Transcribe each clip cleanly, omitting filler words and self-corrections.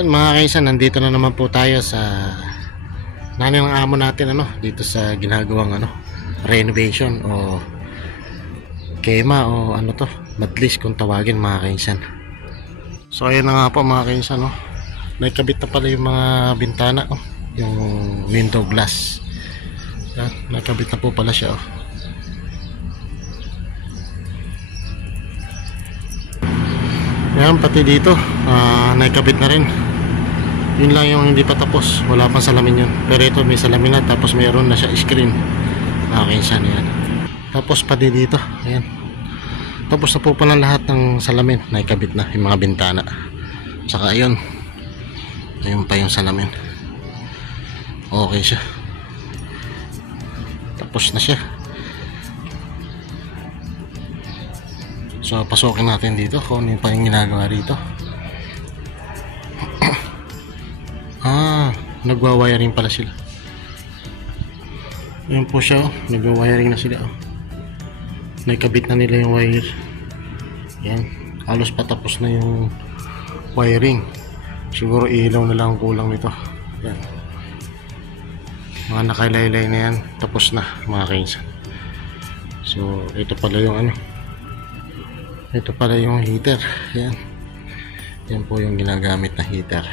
Yan mga kaisan, nandito na naman po tayo sa nanay ng amo natin dito sa ginagawang renovation o kema o madlis kung tawagin mga kaisan. So ayun na nga po mga kaisan, nakikabit na pala yung mga bintana, yung window glass. Yan, nakikabit na po pala siya. Yan, pati dito nakikabit na rin. Yun lang yung hindi pa tapos, wala pang salamin yun, pero ito may salamin na, tapos mayroon na siya screen. Kaisan yan. Tapos pati dito, ayan, tapos na po pala lahat ng salamin, nakikabit na yung mga bintana. Saka ayun pa yung salamin, okay siya, tapos na siya. So pasukin natin dito kung ano pa yung ginagawa dito. Nagwa-wiring pala sila. Ayan po siya, nagwa-wiring na sila. Nakikabit na nila yung wire. Yan, halos patapos na yung wiring. Siguro ilaw na lang kulang nito. Yan, mga nakailaylay na yan, tapos na mga kaisan. So ito pala yung ito pala yung heater. Yan po yung ginagamit na heater.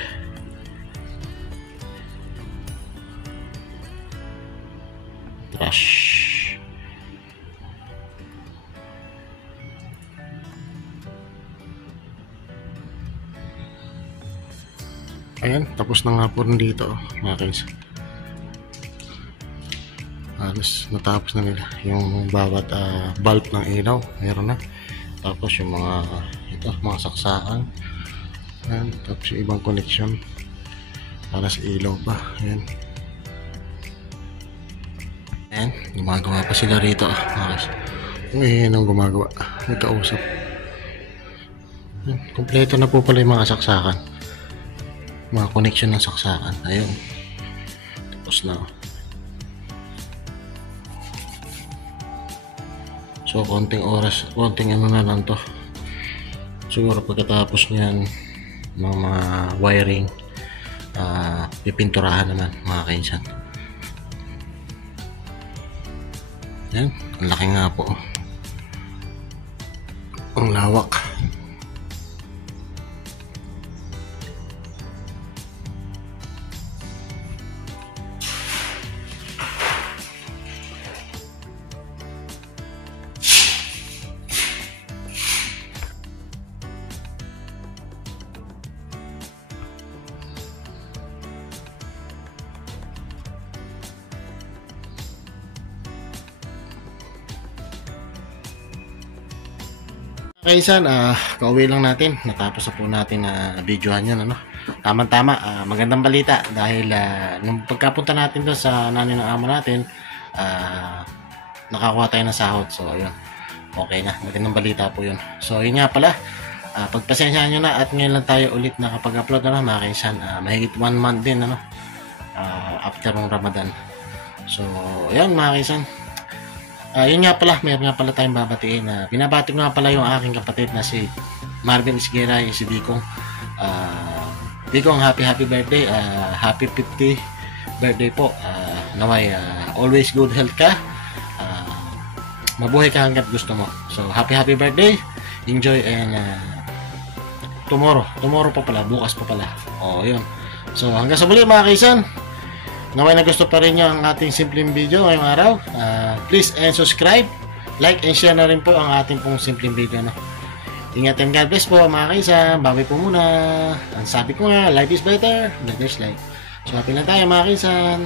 Trash. Ayan, tapos na nga po dito mga kaisan. Halos natapos na nila yung bawat bulb ng ilaw, meron na. Tapos yung mga saksakan. Ayan, tapos yung ibang connection para sa ilaw pa. Ayan. Ayan, gumagawa pa sila rito. Ayan ang gumagawa, nagkausap. Ayan, kompleto na po pala yung mga saksakan, mga connection ng saksakan. Ayun, tapos na. So konting oras, konting na lang to. Siguro pagkatapos niyan ng mga wiring, pipinturahan naman mga kaisan. Yan, ang laki nga po, ang lawak. Kaisan, kauwi lang natin, natapos na po natin na videohan yan. Tama-tama, magandang balita dahil nung pagkapunta natin doon sa nanay ng amo natin, nakakuha tayo ng sahod. So ayun, okay na, magandang balita po yun. So yun nga pala, pagpasensyahan nyo na at ngayon lang tayo ulit nakapag-upload mga kaisan. Mahigit 1 month din after ng Ramadan. So ayun mga kaisan, yun nga pala, mayroon nga pala tayong babatiin. Binabati ko nga pala yung aking kapatid na si Marvin Isguera, si Dikong. Dikong, happy birthday, happy 50th birthday po. Naway always good health ka, mabuhay ka hanggat gusto mo. So happy birthday, enjoy, and tomorrow pa pala, bukas pa pala. Yun. So hanggang sa muli mga kaisan, naway na gusto pa rin nyo ang ating simpleng video ngayong araw. Please and subscribe, like and share na rin po ang ating pong simpleng video. Ingat and God bless po mga kaisan. Babay po muna. Ang sabi ko nga, life is better, life is life. So happy na tayo mga kaisan.